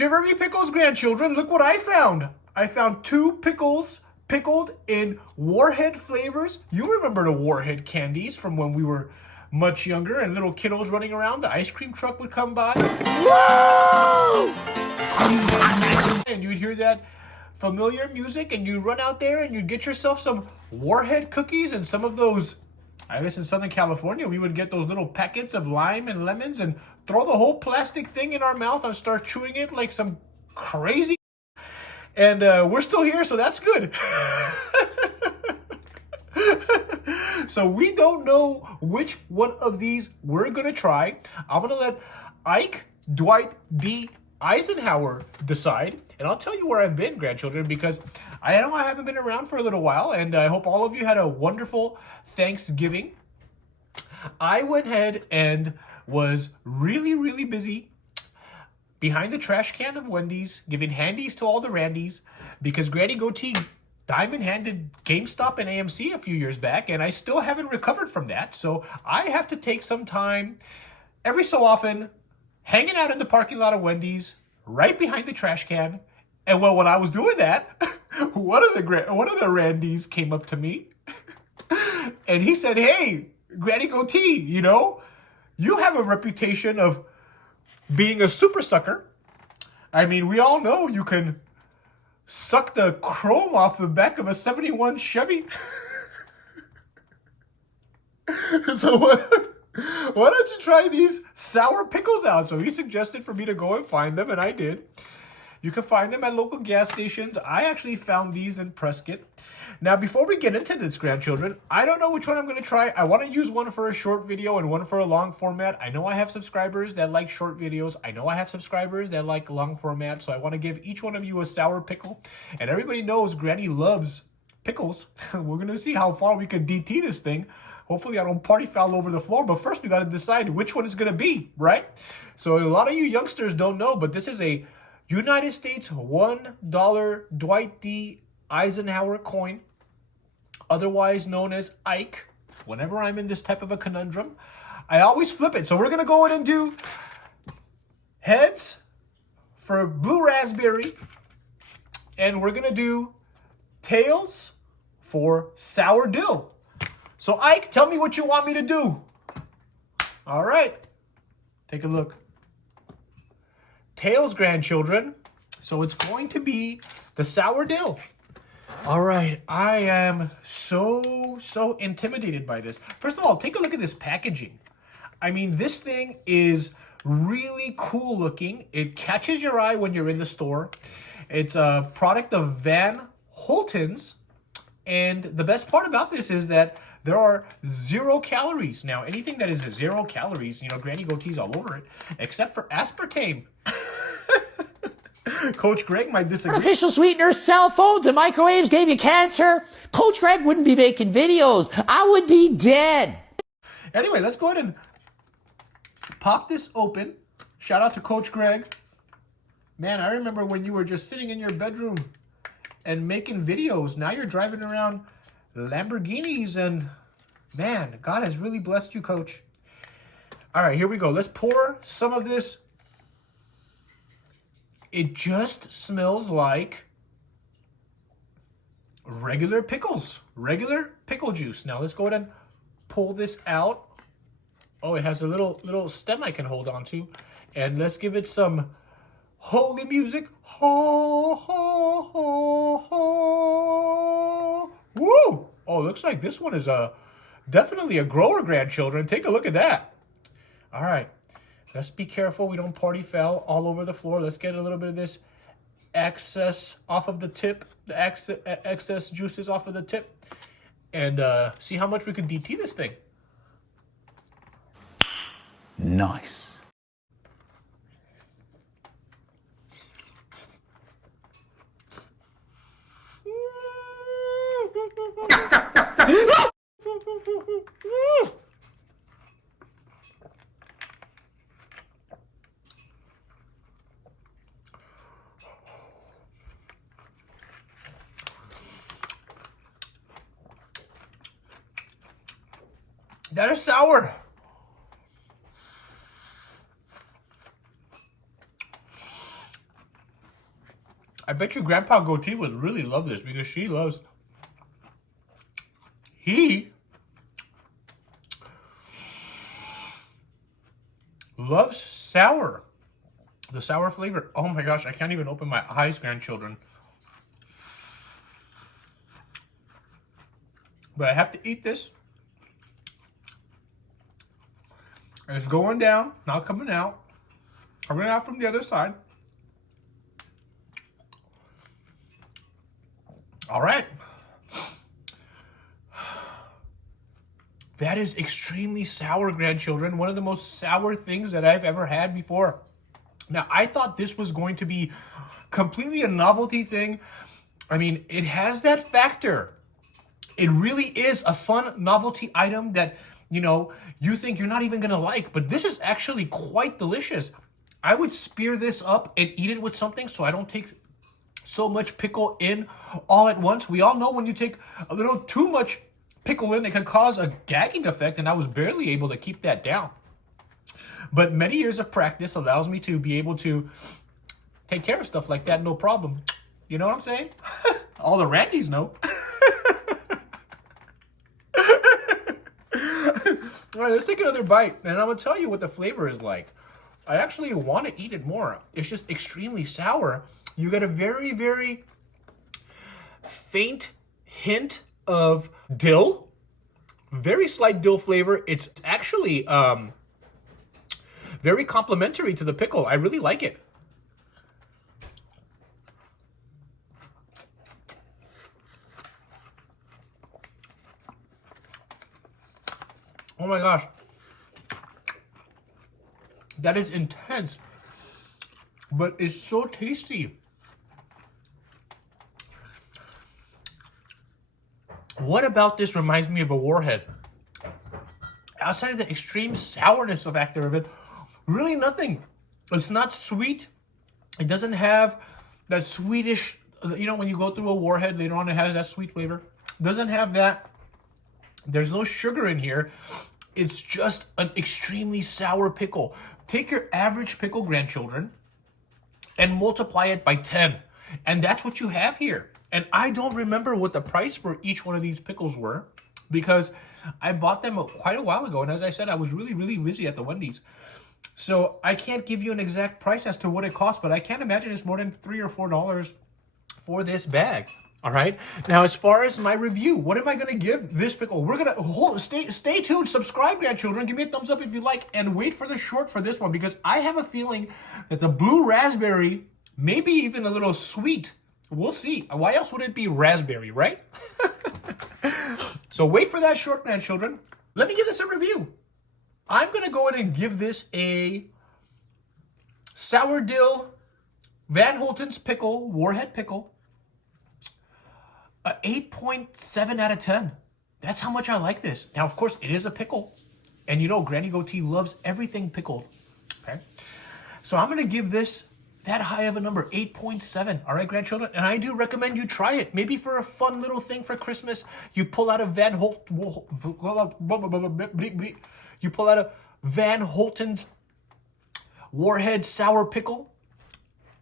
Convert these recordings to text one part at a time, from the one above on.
Shiver me pickles, grandchildren. Look what I found. I found 2 pickles pickled in Warhead flavors. You remember the Warhead candies from when we were much younger and little kiddos running around. The ice cream truck would come by. Whoa! And you'd hear that familiar music and you'd run out there and you'd get yourself some Warhead cookies and some of those. I guess in Southern California, we would get those little packets of lime and lemons and throw the whole plastic thing in our mouth and start chewing it like some crazy. And we're still here, so that's good. So we don't know which one of these we're going to try. I'm going to let Ike Dwight D. Eisenhower decide. And I'll tell you where I've been, grandchildren, because I know I haven't been around for a little while, and I hope all of you had a wonderful Thanksgiving. I went ahead and was really busy behind the trash can of Wendy's, giving handies to all the Randys, because Granny Goatee diamond-handed GameStop and AMC a few years back, and I still haven't recovered from that. So I have to take some time every so often hanging out in the parking lot of Wendy's, right behind the trash can. And well, when I was doing that, one of the Randys came up to me, and he said, "Hey, Granny Goatee, you know, you have a reputation of being a super sucker. I mean, we all know you can suck the chrome off the back of a 71 Chevy. So why don't you try these sour pickles out?" So he suggested for me to go and find them, and I did. You can find them at local gas stations. I actually found these in Prescott. Now, before we get into this, grandchildren, I don't know which one I'm going to try. I want to use one for a short video and one for a long format. I know I have subscribers that like short videos. I know I have subscribers that like long format. So I want to give each one of you a sour pickle. And everybody knows Granny loves pickles. We're going to see how far we can DT this thing. Hopefully I don't party foul over the floor. But first we got to decide which one it's going to be, right? So a lot of you youngsters don't know, but this is a United States $1 Dwight D. Eisenhower coin, otherwise known as Ike. Whenever I'm in this type of a conundrum, I always flip it. So we're going to go in and do heads for blue raspberry, and we're going to do tails for sour dill. So Ike, tell me what you want me to do. All right, take a look. Tails, grandchildren. So it's going to be the sour dill. All right, I am so intimidated by this. First of all, take a look at this packaging. I mean, this thing is really cool looking. It catches your eye when you're in the store. It's a product of Van Holten's. And the best part about this is that there are 0 calories. Now, anything that is 0 calories, you know, Granny Goatee's all over it, except for aspartame. Coach Greg might disagree. Artificial sweeteners, cell phones, and microwaves gave you cancer. Coach Greg wouldn't be making videos. I would be dead. Anyway, let's go ahead and pop this open. Shout out to Coach Greg. Man, I remember when you were just sitting in your bedroom and making videos. Now you're driving around Lamborghinis, and man, God has really blessed you, Coach. All right, here we go. Let's pour some of this. It just smells like regular pickles, regular pickle juice. Now let's go ahead and pull this out. Oh, it has a little stem I can hold on to. And let's give it some holy music. Ho, ho, ho, ho. Woo! Oh, looks like this one is definitely a grower, grandchildren. Take a look at that. All right. Let's be careful we don't party foul all over the floor. Let's get a little bit of this excess off of the tip, the excess juices off of the tip, and see how much we can DT this thing. Nice. That is sour. I bet you Grandpa Goatee would really love this because he loves sour. The sour flavor. Oh my gosh, I can't even open my eyes, grandchildren. But I have to eat this. And it's going down, not coming out. Coming out from the other side. All right. That is extremely sour, grandchildren. One of the most sour things that I've ever had before. Now, I thought this was going to be completely a novelty thing. I mean, it has that factor. It really is a fun novelty item that, you know, you think you're not even going to like. But this is actually quite delicious. I would spear this up and eat it with something so I don't take so much pickle in all at once. We all know when you take a little too much pickle in, it can cause a gagging effect, and I was barely able to keep that down. But many years of practice allows me to be able to take care of stuff like that, no problem. You know what I'm saying? All the Randys know. All right, let's take another bite, and I'm going to tell you what the flavor is like. I actually want to eat it more. It's just extremely sour. You get a very, very faint hint of dill. Very slight dill flavor. It's actually very complimentary to the pickle. I really like it. Oh my gosh. That is intense, but it's so tasty. What about this reminds me of a Warhead? Outside of the extreme sourness factor of it, really nothing. It's not sweet. It doesn't have that sweetish, you know, when you go through a Warhead later on, it has that sweet flavor. It doesn't have that. There's no sugar in here. It's just an extremely sour pickle. Take your average pickle, grandchildren, and multiply it by 10. And that's what you have here. And I don't remember what the price for each one of these pickles were because I bought them quite a while ago. And as I said, I was really, really busy at the Wendy's. So I can't give you an exact price as to what it costs, but I can't imagine it's more than $3 or $4 for this bag. All right. Now, as far as my review, what am I going to give this pickle? We're going to stay tuned. Subscribe, grandchildren. Give me a thumbs up if you like, and wait for the short for this one because I have a feeling that the blue raspberry may be even a little sweet. We'll see. Why else would it be raspberry, right? So wait for that short, grandchildren. Let me give this a review. I'm going to go ahead and give this a sour dill Van Holten's pickle, Warhead pickle. A 8.7 out of 10. That's how much I like this. Now, of course, it is a pickle. And you know, Granny Goatee loves everything pickled. Okay? So I'm going to give this that high of a number, 8.7. All right, grandchildren? And I do recommend you try it. Maybe for a fun little thing for Christmas, you pull out a Van Holten's Warhead sour pickle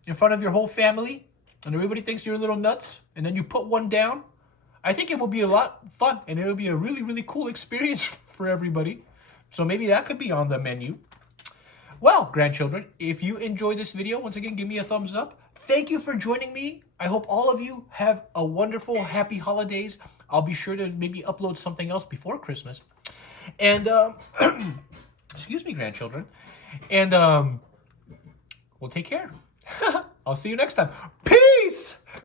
in front of your whole family. And everybody thinks you're a little nuts, and then you put one down. I think it will be a lot of fun, and it will be a really, really cool experience for everybody. So maybe that could be on the menu. Well, grandchildren, if you enjoyed this video, once again, give me a thumbs up. Thank you for joining me. I hope all of you have a wonderful, happy holidays. I'll be sure to maybe upload something else before Christmas. And, excuse me, grandchildren. And, we'll take care. I'll see you next time. Peace!